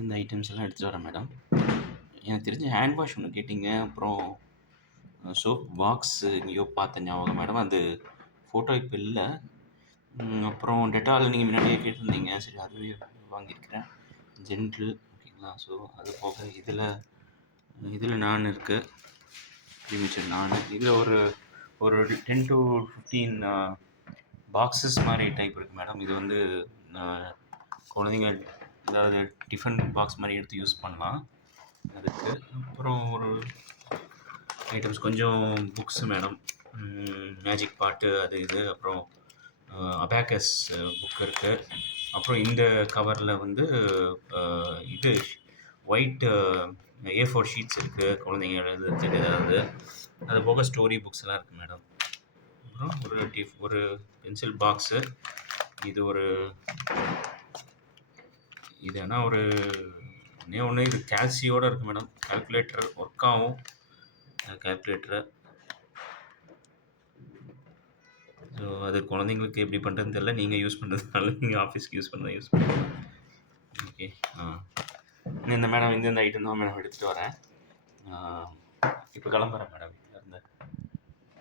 இந்த ஐட்டம்ஸ் எல்லாம் எடுத்துகிட்டு வரேன் மேடம். எனக்கு தெரிஞ்ச ஹேண்ட் வாஷ் ஒன்று கேட்டிங்க. அப்புறம் சோப் பாக்ஸு எங்கேயோ பார்த்த ஞாபகம் மேடம். அது ஃபோட்டோ இப்போ இல்லை. அப்புறம் டெட்டால் நீங்கள் முன்னாடியே கேட்டிருந்தீங்க. சரி அதுவே வாங்கியிருக்கிறேன். ஜென்டில் ஓகேங்களா. ஸோ அது போக இதில் நான் இருக்குது ப்ரீமிச்சர் நான். இதில் ஒரு ஒரு 10 to 15 பாக்ஸஸ் மாதிரி டைப் இருக்குது மேடம். இது வந்து குழந்தைங்க ஏதாவது டிஃபன் பாக்ஸ் மாதிரி எடுத்து யூஸ் பண்ணலாம் அதுக்கு. அப்புறம் ஒரு ஐட்டம்ஸ் கொஞ்சம் புக்ஸு மேடம். மேஜிக் பாட்டு அது இது. அப்புறம் அபேக்கஸ் புக் இருக்குது. அப்புறம் இந்த கவரில் வந்து இது ஒயிட் A4 ஷீட்ஸ் இருக்குது குழந்தைங்க எழுதுறதுக்கு ஏதாவது. அது போக ஸ்டோரி புக்ஸ்லாம் இருக்குது மேடம். அப்புறம் ஒரு பென்சில் பாக்ஸு. இது ஆனால் ஒரு ஒன்று இது கேல்சியோடு இருக்குது மேடம். கால்குலேட்டர் ஒர்க் ஆகும் கால்குலேட்டரை. ஸோ அது குழந்தைங்களுக்கு எப்படி பண்ணுறதுன்னு தெரியல. நீங்கள் யூஸ் பண்ணுறதுனால நீங்கள் ஆஃபீஸ்க்கு யூஸ் பண்ணுங்கள். ஓகே. இந்த மேடம் இந்த ஐட்டம் தான் மேடம் எடுத்துகிட்டு வரேன். இப்போ கிளம்புறேன் மேடம்.